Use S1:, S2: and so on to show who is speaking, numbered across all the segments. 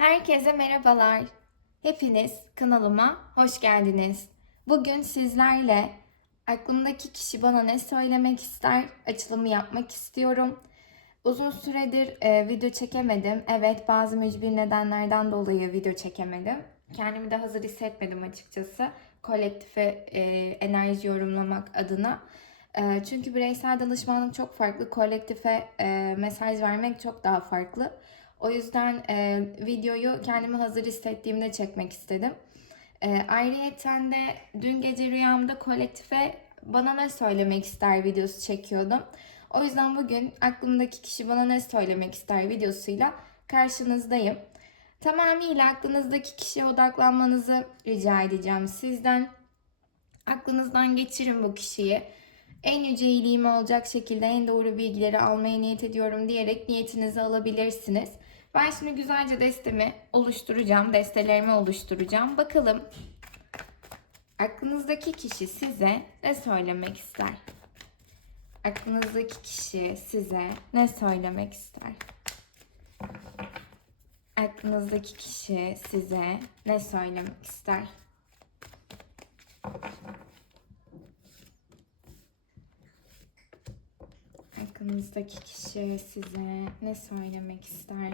S1: Herkese merhabalar. Hepiniz kanalıma hoş geldiniz. Bugün sizlerle aklımdaki kişi bana ne söylemek ister açılımı yapmak istiyorum. Uzun süredir e, video çekemedim. Evet bazı mücbir nedenlerden dolayı video çekemedim. Kendimi de hazır hissetmedim açıkçası. Kolektife e, enerji yorumlamak adına. E, çünkü bireysel danışmanlık çok farklı. Kolektife e, mesaj vermek çok daha farklı. O yüzden e, videoyu kendimi hazır hissettiğimde çekmek istedim. E, ayrıyeten de dün gece rüyamda kolektife bana ne söylemek ister videosu çekiyordum. O yüzden bugün aklımdaki kişi bana ne söylemek ister videosuyla karşınızdayım. Tamamıyla aklınızdaki kişiye odaklanmanızı rica edeceğim sizden. Aklınızdan geçirin bu kişiyi. En yüce iyiliğim olacak şekilde en doğru bilgileri almaya niyet ediyorum diyerek niyetinizi alabilirsiniz. Ben şimdi güzelce destemi oluşturacağım, destelerimi oluşturacağım. Bakalım aklınızdaki kişi size ne söylemek ister? Aklınızdaki kişi size ne söylemek ister? Aklınızdaki kişi size ne söylemek ister? Aklınızdaki kişi size ne söylemek ister?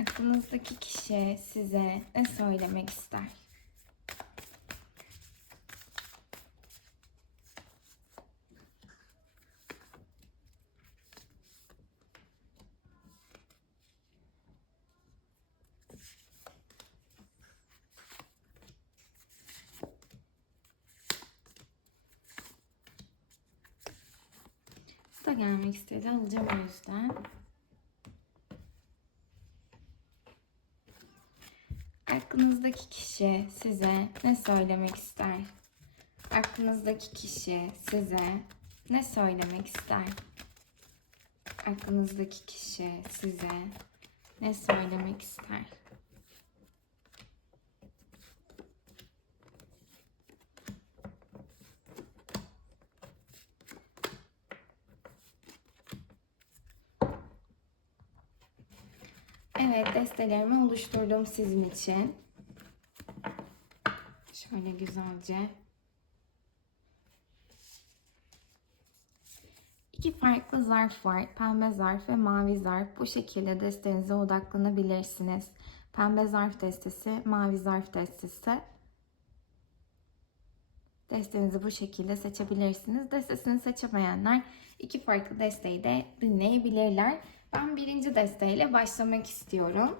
S1: Aklınızdaki kişi size ne söylemek ister? Gelmek istedi. Alacağım o yüzden. Aklınızdaki kişi size ne söylemek ister? Aklınızdaki kişi size ne söylemek ister? Aklınızdaki kişi size ne söylemek ister? Evet, destelerimi oluşturdum sizin için. Şöyle güzelce. İki farklı zarf var. Pembe zarf ve mavi zarf. Bu şekilde destenize odaklanabilirsiniz. Pembe zarf destesi, mavi zarf destesi. Destenizi bu şekilde seçebilirsiniz. Destesini seçemeyenler iki farklı desteği de dinleyebilirler. Ben birinci desteğiyle başlamak istiyorum.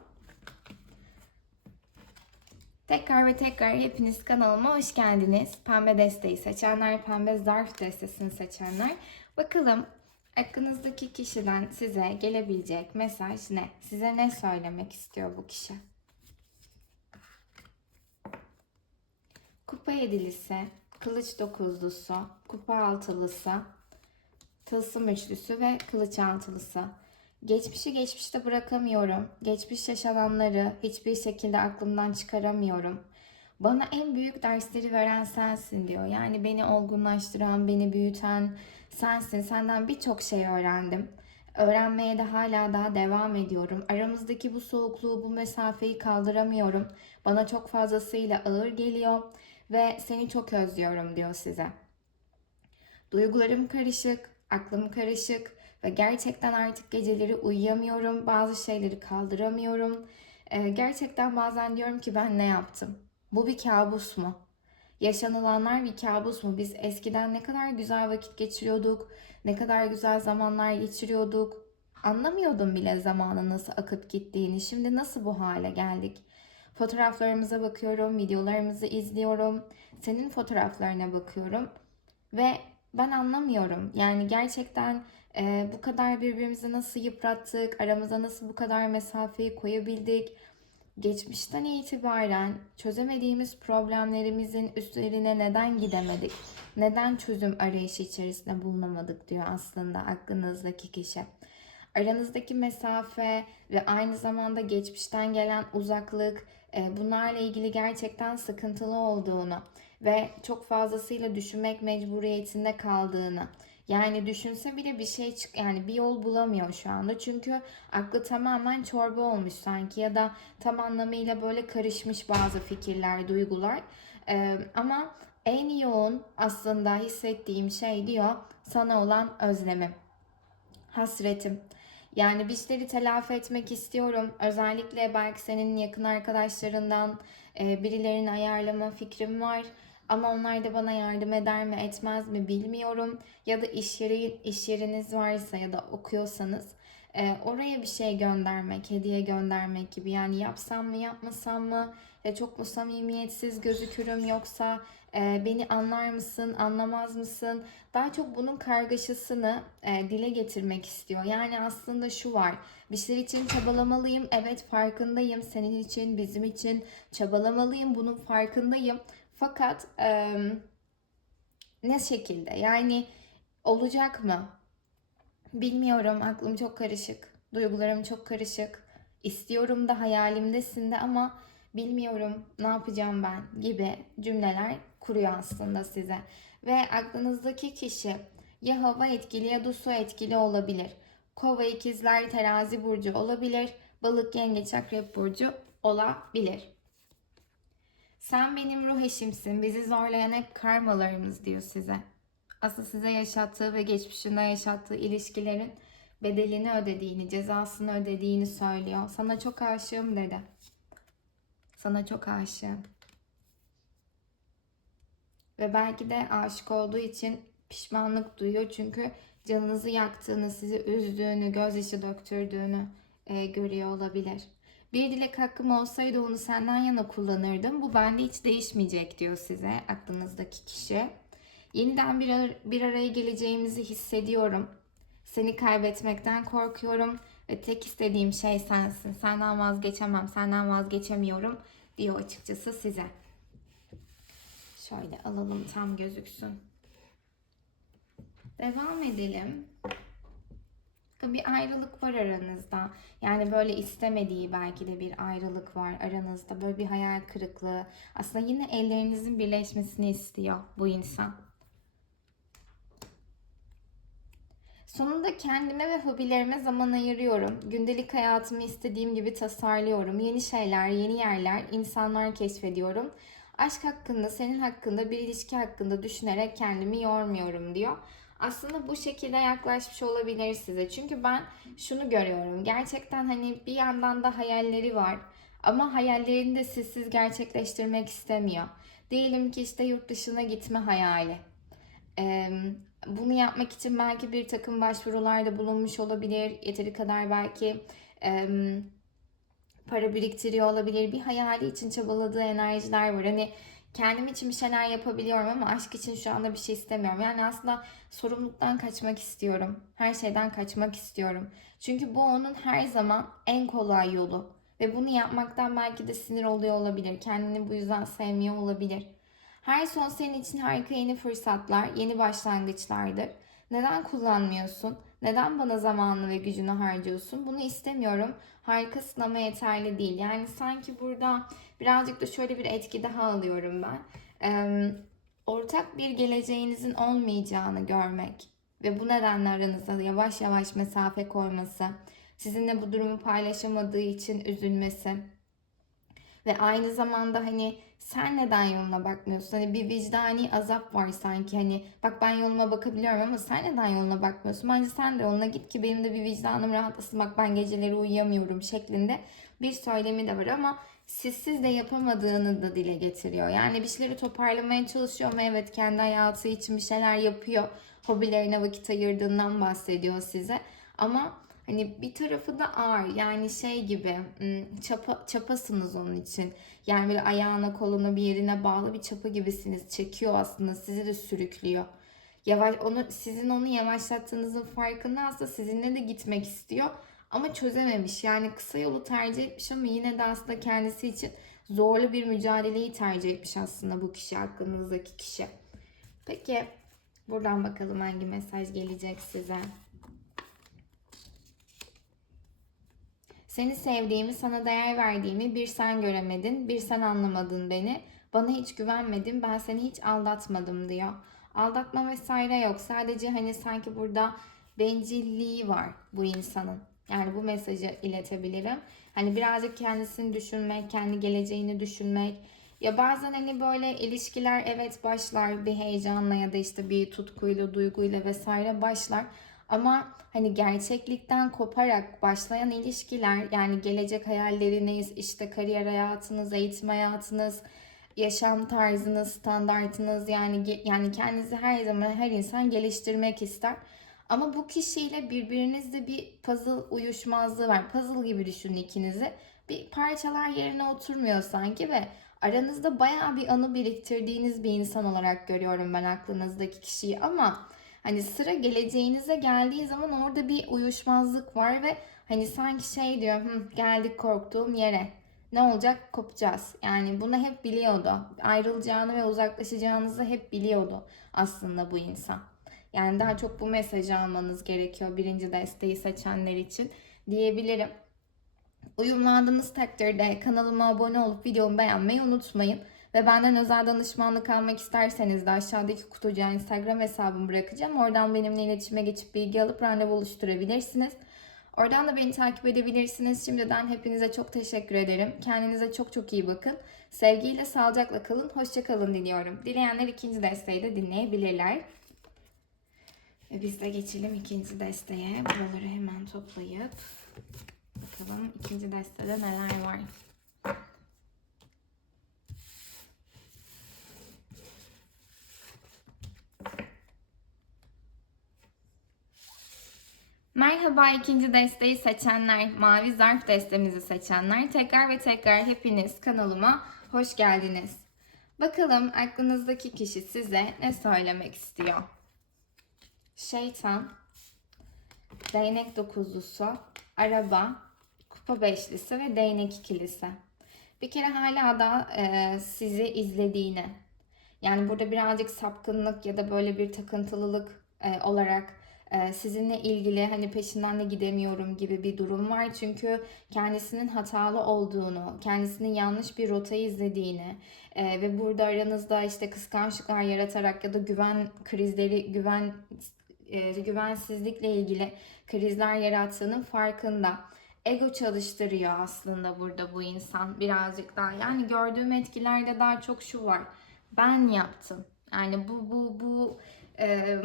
S1: Tekrar ve tekrar hepiniz kanalıma hoş geldiniz. Pembe desteği seçenler, pembe zarf destesini seçenler. Bakalım aklınızdaki kişiden size gelebilecek mesaj ne? Size ne söylemek istiyor bu kişi? Kupa yedilisi, kılıç dokuzlusu, kupa altılısı, tılsım üçlüsü ve kılıç altılısı. Geçmişi geçmişte bırakamıyorum. Geçmiş yaşananları hiçbir şekilde aklımdan çıkaramıyorum. Bana en büyük dersleri veren sensin diyor. Yani beni olgunlaştıran, beni büyüten sensin. Senden birçok şey öğrendim. Öğrenmeye de hala daha devam ediyorum. Aramızdaki bu soğukluğu, bu mesafeyi kaldıramıyorum. Bana çok fazlasıyla ağır geliyor ve seni çok özlüyorum diyor size. Duygularım karışık, aklım karışık ve gerçekten artık geceleri uyuyamıyorum. Bazı şeyleri kaldıramıyorum. Ee, gerçekten bazen diyorum ki ben ne yaptım? Bu bir kabus mu? Yaşanılanlar bir kabus mu? Biz eskiden ne kadar güzel vakit geçiriyorduk, ne kadar güzel zamanlar geçiriyorduk. Anlamıyordum bile zamanın nasıl akıp gittiğini. Şimdi nasıl bu hale geldik? Fotoğraflarımıza bakıyorum, videolarımızı izliyorum. Senin fotoğraflarına bakıyorum ve ben anlamıyorum. Yani gerçekten e, bu kadar birbirimizi nasıl yıprattık, aramıza nasıl bu kadar mesafeyi koyabildik. geçmişten itibaren çözemediğimiz problemlerimizin üstlerine neden gidemedik? Neden çözüm arayışı içerisinde bulunamadık diyor aslında aklınızdaki kişi. Aranızdaki mesafe ve aynı zamanda geçmişten gelen uzaklık e, bunlarla ilgili gerçekten sıkıntılı olduğunu ve çok fazlasıyla düşünmek mecburiyetinde kaldığını yani düşünse bile bir şey çık yani bir yol bulamıyor şu anda. Çünkü aklı tamamen çorba olmuş sanki ya da tam anlamıyla böyle karışmış bazı fikirler, duygular. Ee, ama en yoğun aslında hissettiğim şey diyor sana olan özlemim, hasretim. Yani bir şeyleri telafi etmek istiyorum. Özellikle belki senin yakın arkadaşlarından e, birilerini ayarlama fikrim var. Ama onlar da bana yardım eder mi etmez mi bilmiyorum. Ya da iş, yeri, iş yeriniz varsa ya da okuyorsanız e, oraya bir şey göndermek, hediye göndermek gibi. Yani yapsam mı yapmasam mı, e, çok mu samimiyetsiz gözükürüm yoksa e, beni anlar mısın, anlamaz mısın? Daha çok bunun kargaşasını e, dile getirmek istiyor. Yani aslında şu var, bir şey için çabalamalıyım, evet farkındayım. Senin için, bizim için çabalamalıyım, bunun farkındayım. Fakat e, ne şekilde? Yani olacak mı? Bilmiyorum. Aklım çok karışık. Duygularım çok karışık. İstiyorum da hayalimdesin de ama bilmiyorum ne yapacağım ben gibi cümleler kuruyor aslında size. Ve aklınızdaki kişi ya hava etkili ya da su etkili olabilir. Kova ikizler terazi burcu olabilir. Balık yengeç akrep burcu olabilir. Sen benim ruh eşimsin. Bizi zorlayan hep karmalarımız diyor size. Aslında size yaşattığı ve geçmişinde yaşattığı ilişkilerin bedelini ödediğini, cezasını ödediğini söylüyor. Sana çok aşığım dedi. Sana çok aşığım. Ve belki de aşık olduğu için pişmanlık duyuyor. Çünkü canınızı yaktığını, sizi üzdüğünü, gözyaşı döktürdüğünü e, görüyor olabilir. Bir dilek hakkım olsaydı onu senden yana kullanırdım. Bu bende hiç değişmeyecek diyor size aklınızdaki kişi. Yeniden bir, ar- bir araya geleceğimizi hissediyorum. Seni kaybetmekten korkuyorum ve tek istediğim şey sensin. Senden vazgeçemem, senden vazgeçemiyorum diyor açıkçası size. Şöyle alalım tam gözüksün. Devam edelim. Bir ayrılık var aranızda. Yani böyle istemediği belki de bir ayrılık var aranızda. Böyle bir hayal kırıklığı. Aslında yine ellerinizin birleşmesini istiyor bu insan. Sonunda kendime ve hobilerime zaman ayırıyorum. Gündelik hayatımı istediğim gibi tasarlıyorum. Yeni şeyler, yeni yerler, insanlar keşfediyorum. Aşk hakkında, senin hakkında, bir ilişki hakkında düşünerek kendimi yormuyorum diyor. Aslında bu şekilde yaklaşmış olabilir size. Çünkü ben şunu görüyorum. Gerçekten hani bir yandan da hayalleri var. Ama hayallerini de sizsiz gerçekleştirmek istemiyor. Diyelim ki işte yurt dışına gitme hayali. Ee, bunu yapmak için belki bir takım başvurularda bulunmuş olabilir. Yeteri kadar belki em, para biriktiriyor olabilir. Bir hayali için çabaladığı enerjiler var. Hani kendim için bir şeyler yapabiliyorum ama aşk için şu anda bir şey istemiyorum. Yani aslında sorumluluktan kaçmak istiyorum. Her şeyden kaçmak istiyorum. Çünkü bu onun her zaman en kolay yolu. Ve bunu yapmaktan belki de sinir oluyor olabilir. Kendini bu yüzden sevmiyor olabilir. Her son senin için harika yeni fırsatlar, yeni başlangıçlardır. Neden kullanmıyorsun? Neden bana zamanını ve gücünü harcıyorsun? Bunu istemiyorum. Harikasın ama yeterli değil. Yani sanki burada birazcık da şöyle bir etki daha alıyorum ben. Ee, ortak bir geleceğinizin olmayacağını görmek ve bu nedenle aranızda yavaş yavaş mesafe koyması, sizinle bu durumu paylaşamadığı için üzülmesi ve aynı zamanda hani sen neden yoluna bakmıyorsun? Hani bir vicdani azap var sanki hani bak ben yoluma bakabiliyorum ama sen neden yoluna bakmıyorsun? Bence sen de yoluna git ki benim de bir vicdanım rahatlasın. Bak ben geceleri uyuyamıyorum şeklinde bir söylemi de var ama sizsiz de yapamadığını da dile getiriyor. Yani bir şeyleri toparlamaya çalışıyor ama evet kendi hayatı için bir şeyler yapıyor. Hobilerine vakit ayırdığından bahsediyor size. Ama Hani bir tarafı da ağır yani şey gibi çapa, çapasınız onun için. Yani böyle ayağına koluna bir yerine bağlı bir çapa gibisiniz. Çekiyor aslında sizi de sürüklüyor. Yavaş onu sizin onu yavaşlattığınızın farkında aslında sizinle de gitmek istiyor. Ama çözememiş. Yani kısa yolu tercih etmiş ama yine de aslında kendisi için zorlu bir mücadeleyi tercih etmiş aslında bu kişi aklınızdaki kişi. Peki buradan bakalım hangi mesaj gelecek size. Seni sevdiğimi, sana değer verdiğimi bir sen göremedin, bir sen anlamadın beni. Bana hiç güvenmedin, ben seni hiç aldatmadım diyor. Aldatma vesaire yok. Sadece hani sanki burada bencilliği var bu insanın. Yani bu mesajı iletebilirim. Hani birazcık kendisini düşünmek, kendi geleceğini düşünmek. Ya bazen hani böyle ilişkiler evet başlar bir heyecanla ya da işte bir tutkuyla, duyguyla vesaire başlar. Ama hani gerçeklikten koparak başlayan ilişkiler yani gelecek hayalleriniz, işte kariyer hayatınız, eğitim hayatınız, yaşam tarzınız, standartınız yani yani kendinizi her zaman her insan geliştirmek ister. Ama bu kişiyle birbirinizde bir puzzle uyuşmazlığı var. Puzzle gibi düşünün ikinizi. Bir parçalar yerine oturmuyor sanki ve aranızda bayağı bir anı biriktirdiğiniz bir insan olarak görüyorum ben aklınızdaki kişiyi ama hani sıra geleceğinize geldiği zaman orada bir uyuşmazlık var ve hani sanki şey diyor geldik korktuğum yere ne olacak kopacağız yani bunu hep biliyordu ayrılacağını ve uzaklaşacağınızı hep biliyordu aslında bu insan. Yani daha çok bu mesajı almanız gerekiyor birinci desteği seçenler için diyebilirim. Uyumlandığınız takdirde kanalıma abone olup videomu beğenmeyi unutmayın. Ve benden özel danışmanlık almak isterseniz de aşağıdaki kutucuğa Instagram hesabımı bırakacağım. Oradan benimle iletişime geçip bilgi alıp randevu oluşturabilirsiniz. Oradan da beni takip edebilirsiniz. Şimdiden hepinize çok teşekkür ederim. Kendinize çok çok iyi bakın. Sevgiyle, sağlıcakla kalın. Hoşçakalın diliyorum. Dileyenler ikinci desteği de dinleyebilirler. Biz de geçelim ikinci desteğe. Buraları hemen toplayıp bakalım ikinci destede neler var. Merhaba ikinci desteği seçenler, mavi zarf destemizi seçenler. Tekrar ve tekrar hepiniz kanalıma hoş geldiniz. Bakalım aklınızdaki kişi size ne söylemek istiyor? Şeytan, değnek dokuzlusu, araba, kupa beşlisi ve değnek ikilisi. Bir kere hala da e, sizi izlediğini, yani burada birazcık sapkınlık ya da böyle bir takıntılılık e, olarak e, sizinle ilgili hani peşinden de gidemiyorum gibi bir durum var. Çünkü kendisinin hatalı olduğunu, kendisinin yanlış bir rotayı izlediğini e, ve burada aranızda işte kıskançlıklar yaratarak ya da güven krizleri, güven güvensizlikle ilgili krizler yarattığının farkında. Ego çalıştırıyor aslında burada bu insan birazcık daha. Yani gördüğüm etkilerde daha çok şu var. Ben yaptım. Yani bu bu bu e,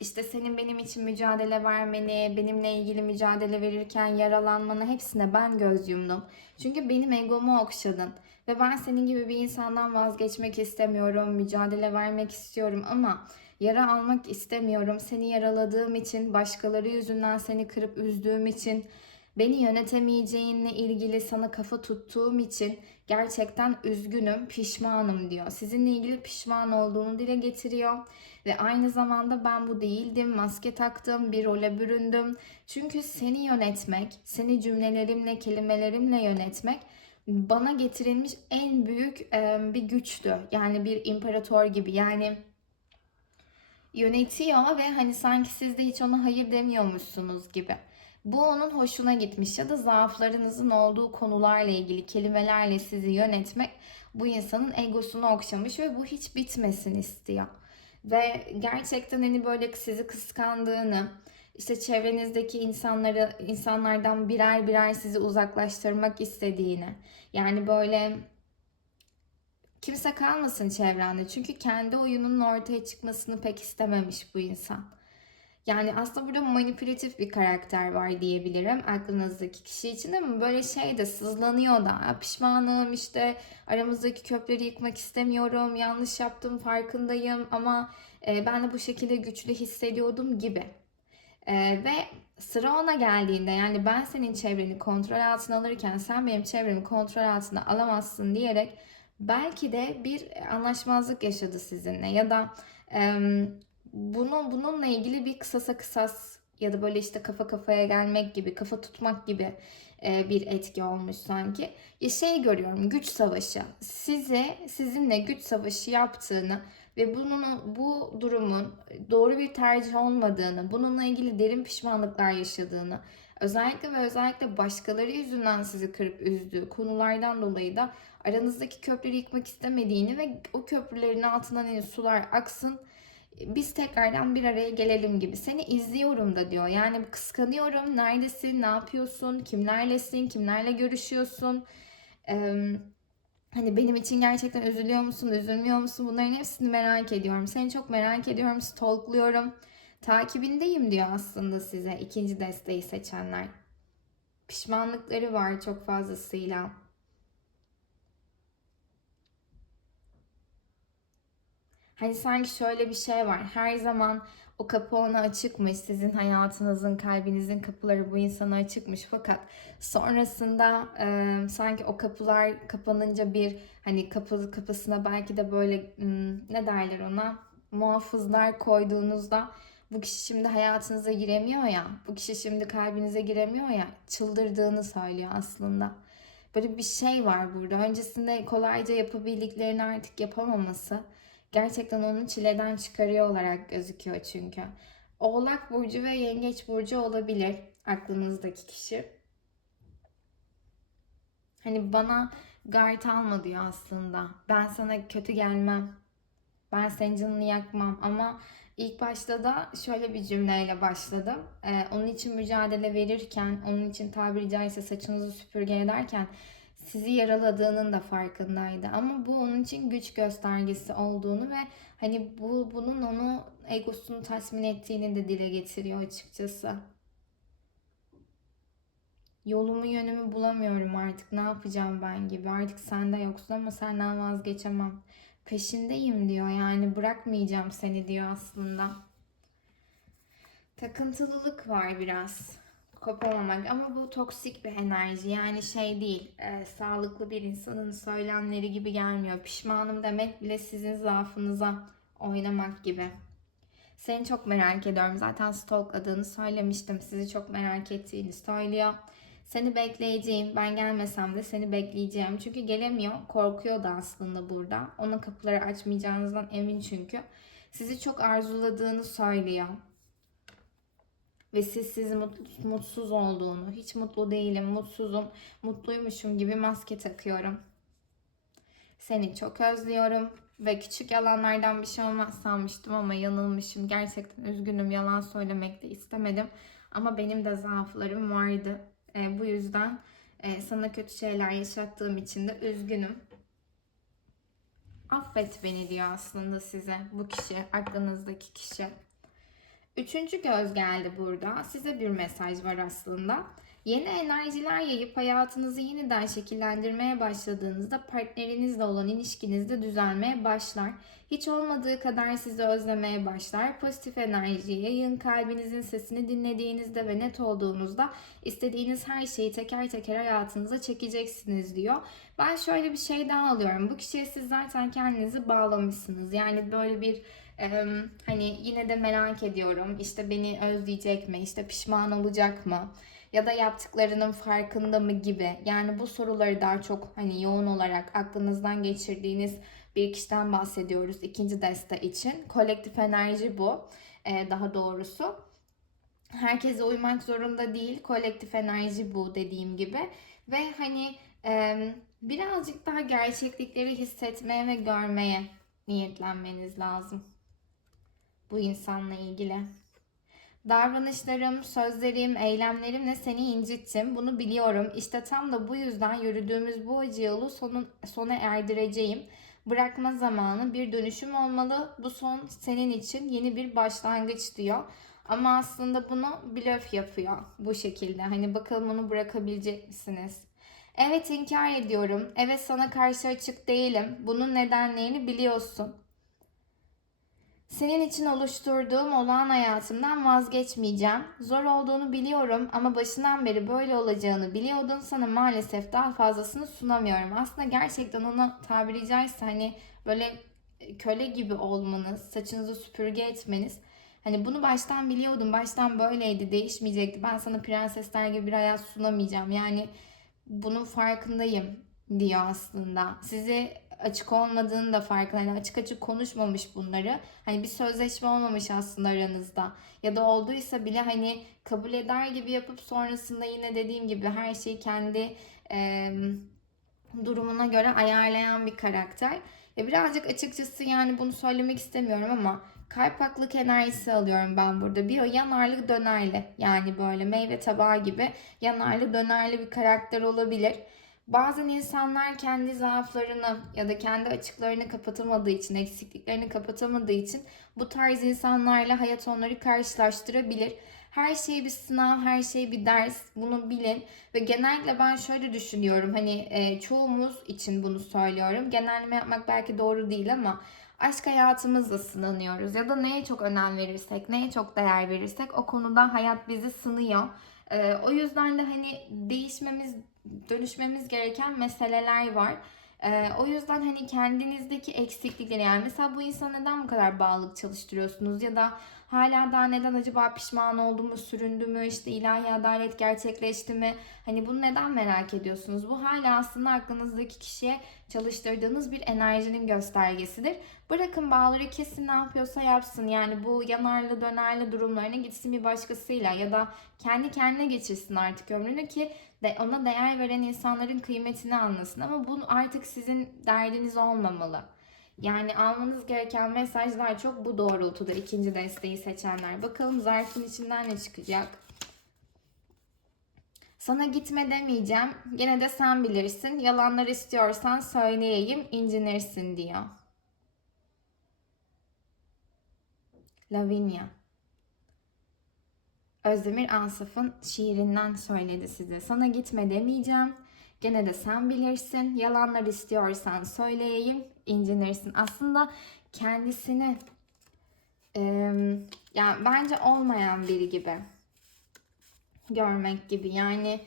S1: işte senin benim için mücadele vermeni, benimle ilgili mücadele verirken yaralanmanı hepsine ben göz yumdum. Çünkü benim egomu okşadın. Ve ben senin gibi bir insandan vazgeçmek istemiyorum, mücadele vermek istiyorum ama Yara almak istemiyorum. Seni yaraladığım için, başkaları yüzünden seni kırıp üzdüğüm için, beni yönetemeyeceğinle ilgili sana kafa tuttuğum için gerçekten üzgünüm, pişmanım diyor. Sizinle ilgili pişman olduğunu dile getiriyor. Ve aynı zamanda ben bu değildim, maske taktım, bir role büründüm. Çünkü seni yönetmek, seni cümlelerimle, kelimelerimle yönetmek bana getirilmiş en büyük bir güçtü. Yani bir imparator gibi. Yani yönetiyor ve hani sanki siz de hiç ona hayır demiyormuşsunuz gibi. Bu onun hoşuna gitmiş ya da zaaflarınızın olduğu konularla ilgili kelimelerle sizi yönetmek bu insanın egosunu okşamış ve bu hiç bitmesin istiyor. Ve gerçekten hani böyle sizi kıskandığını, işte çevrenizdeki insanları insanlardan birer birer sizi uzaklaştırmak istediğini, yani böyle Kimse kalmasın çevrende. Çünkü kendi oyununun ortaya çıkmasını pek istememiş bu insan. Yani aslında burada manipülatif bir karakter var diyebilirim aklınızdaki kişi için ama böyle şey de sızlanıyor da pişmanım işte aramızdaki köprüleri yıkmak istemiyorum yanlış yaptım farkındayım ama e, ben de bu şekilde güçlü hissediyordum gibi. E, ve sıra ona geldiğinde yani ben senin çevreni kontrol altına alırken sen benim çevremi kontrol altına alamazsın diyerek belki de bir anlaşmazlık yaşadı sizinle ya da e, bunu bununla ilgili bir kısasa kısas ya da böyle işte kafa kafaya gelmek gibi, kafa tutmak gibi e, bir etki olmuş sanki. Ya şey görüyorum güç savaşı. Size sizinle güç savaşı yaptığını ve bunun bu durumun doğru bir tercih olmadığını, bununla ilgili derin pişmanlıklar yaşadığını, özellikle ve özellikle başkaları yüzünden sizi kırıp üzdüğü konulardan dolayı da aranızdaki köprüleri yıkmak istemediğini ve o köprülerin altından hani sular aksın biz tekrardan bir araya gelelim gibi. Seni izliyorum da diyor. Yani kıskanıyorum. Neredesin? Ne yapıyorsun? Kimlerlesin? Kimlerle görüşüyorsun? Ee, hani benim için gerçekten üzülüyor musun? Üzülmüyor musun? Bunların hepsini merak ediyorum. Seni çok merak ediyorum. Stalkluyorum. Takibindeyim diyor aslında size ikinci desteği seçenler. Pişmanlıkları var çok fazlasıyla. Hani sanki şöyle bir şey var. Her zaman o kapı ona açıkmış. Sizin hayatınızın, kalbinizin kapıları bu insana açıkmış. Fakat sonrasında e, sanki o kapılar kapanınca bir hani kapı kapısına belki de böyle hmm, ne derler ona muhafızlar koyduğunuzda bu kişi şimdi hayatınıza giremiyor ya, bu kişi şimdi kalbinize giremiyor ya, çıldırdığını söylüyor aslında. Böyle bir şey var burada. Öncesinde kolayca yapabildiklerini artık yapamaması gerçekten onu çileden çıkarıyor olarak gözüküyor çünkü. Oğlak burcu ve yengeç burcu olabilir aklınızdaki kişi. Hani bana gard alma diyor aslında. Ben sana kötü gelmem. Ben senin canını yakmam ama ilk başta da şöyle bir cümleyle başladım. Ee, onun için mücadele verirken, onun için tabiri caizse saçınızı süpürge ederken sizi yaraladığının da farkındaydı. Ama bu onun için güç göstergesi olduğunu ve hani bu bunun onu egosunu tasmin ettiğini de dile getiriyor açıkçası. Yolumu yönümü bulamıyorum artık ne yapacağım ben gibi. Artık sende yoksun ama senden vazgeçemem. Peşindeyim diyor yani bırakmayacağım seni diyor aslında. Takıntılılık var biraz kopamamak ama bu toksik bir enerji. Yani şey değil e, sağlıklı bir insanın söylemleri gibi gelmiyor. Pişmanım demek bile sizin zaafınıza oynamak gibi. Seni çok merak ediyorum. Zaten stalkladığını söylemiştim. Sizi çok merak ettiğini söylüyor. Seni bekleyeceğim. Ben gelmesem de seni bekleyeceğim. Çünkü gelemiyor. Korkuyor da aslında burada. Ona kapıları açmayacağınızdan emin çünkü. Sizi çok arzuladığını söylüyor ve siz siz mutsuz olduğunu, hiç mutlu değilim, mutsuzum, mutluymuşum gibi maske takıyorum. Seni çok özlüyorum ve küçük yalanlardan bir şey olmaz sanmıştım ama yanılmışım. Gerçekten üzgünüm, yalan söylemek de istemedim. Ama benim de zaaflarım vardı. E, bu yüzden e, sana kötü şeyler yaşattığım için de üzgünüm. Affet beni diyor aslında size bu kişi, aklınızdaki kişi. Üçüncü göz geldi burada. Size bir mesaj var aslında. Yeni enerjiler yayıp hayatınızı yeniden şekillendirmeye başladığınızda partnerinizle olan ilişkiniz de düzelmeye başlar. Hiç olmadığı kadar sizi özlemeye başlar. Pozitif enerji yayın, kalbinizin sesini dinlediğinizde ve net olduğunuzda istediğiniz her şeyi teker teker hayatınıza çekeceksiniz diyor. Ben şöyle bir şey daha alıyorum. Bu kişiye siz zaten kendinizi bağlamışsınız. Yani böyle bir ee, hani yine de merak ediyorum. İşte beni özleyecek mi? İşte pişman olacak mı? Ya da yaptıklarının farkında mı gibi. Yani bu soruları daha çok hani yoğun olarak aklınızdan geçirdiğiniz bir kişiden bahsediyoruz ikinci deste için. Kolektif enerji bu. Ee, daha doğrusu. Herkese uymak zorunda değil. Kolektif enerji bu dediğim gibi. Ve hani e, birazcık daha gerçeklikleri hissetmeye ve görmeye niyetlenmeniz lazım bu insanla ilgili. Davranışlarım, sözlerim, eylemlerimle seni incittim. Bunu biliyorum. İşte tam da bu yüzden yürüdüğümüz bu acı yolu sonun, sona erdireceğim. Bırakma zamanı bir dönüşüm olmalı. Bu son senin için yeni bir başlangıç diyor. Ama aslında bunu blöf yapıyor bu şekilde. Hani bakalım onu bırakabilecek misiniz? Evet inkar ediyorum. Evet sana karşı açık değilim. Bunun nedenlerini biliyorsun. Senin için oluşturduğum olağan hayatımdan vazgeçmeyeceğim. Zor olduğunu biliyorum ama başından beri böyle olacağını biliyordun. Sana maalesef daha fazlasını sunamıyorum. Aslında gerçekten ona tabiri caizse hani böyle köle gibi olmanız, saçınızı süpürge etmeniz Hani bunu baştan biliyordum. Baştan böyleydi. Değişmeyecekti. Ben sana prensesler gibi bir hayat sunamayacağım. Yani bunun farkındayım diyor aslında. Sizi açık olmadığını da farkında. Yani açık açık konuşmamış bunları. Hani bir sözleşme olmamış aslında aranızda. Ya da olduysa bile hani kabul eder gibi yapıp sonrasında yine dediğim gibi her şeyi kendi e, durumuna göre ayarlayan bir karakter. Ve birazcık açıkçası yani bunu söylemek istemiyorum ama kaypaklık enerjisi alıyorum ben burada. Bir o yanarlı dönerli yani böyle meyve tabağı gibi yanarlı dönerli bir karakter olabilir. Bazen insanlar kendi zaaflarını ya da kendi açıklarını kapatamadığı için, eksikliklerini kapatamadığı için bu tarz insanlarla hayat onları karşılaştırabilir. Her şey bir sınav, her şey bir ders. Bunu bilin. Ve genellikle ben şöyle düşünüyorum. Hani e, çoğumuz için bunu söylüyorum. Genelleme yapmak belki doğru değil ama aşk hayatımızla sınanıyoruz. Ya da neye çok önem verirsek, neye çok değer verirsek o konuda hayat bizi sınıyor. E, o yüzden de hani değişmemiz, dönüşmemiz gereken meseleler var. Ee, o yüzden hani kendinizdeki eksiklikleri yani mesela bu insana neden bu kadar bağlılık çalıştırıyorsunuz ya da hala daha neden acaba pişman oldu mu, süründü mü, işte ilahi adalet gerçekleşti mi? Hani bunu neden merak ediyorsunuz? Bu hala aslında aklınızdaki kişiye çalıştırdığınız bir enerjinin göstergesidir. Bırakın bağları kesin ne yapıyorsa yapsın. Yani bu yanarlı dönerli durumlarına gitsin bir başkasıyla ya da kendi kendine geçirsin artık ömrünü ki de ona değer veren insanların kıymetini anlasın. Ama bu artık sizin derdiniz olmamalı. Yani almanız gereken mesajlar çok bu doğrultuda ikinci desteği seçenler. Bakalım zarfın içinden ne çıkacak? Sana gitme demeyeceğim. Gene de sen bilirsin. Yalanlar istiyorsan söyleyeyim, incinirsin diyor. Lavinia. Özdemir Ansaf'ın şiirinden söyledi size. Sana gitme demeyeceğim. Gene de sen bilirsin. Yalanlar istiyorsan söyleyeyim, incinirsin. Aslında kendisini e, yani bence olmayan biri gibi görmek gibi. Yani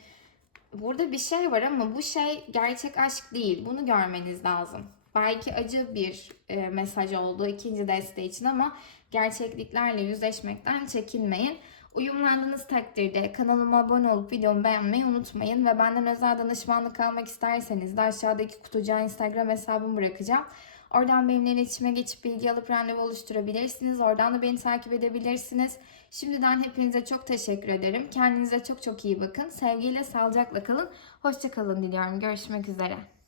S1: burada bir şey var ama bu şey gerçek aşk değil. Bunu görmeniz lazım. Belki acı bir e, mesaj oldu ikinci deste için ama gerçekliklerle yüzleşmekten çekinmeyin. Uyumlandığınız takdirde kanalıma abone olup videomu beğenmeyi unutmayın. Ve benden özel danışmanlık almak isterseniz de aşağıdaki kutucuğa Instagram hesabımı bırakacağım. Oradan benimle iletişime geçip bilgi alıp randevu oluşturabilirsiniz. Oradan da beni takip edebilirsiniz. Şimdiden hepinize çok teşekkür ederim. Kendinize çok çok iyi bakın. Sevgiyle, sağlıcakla kalın. Hoşçakalın diliyorum. Görüşmek üzere.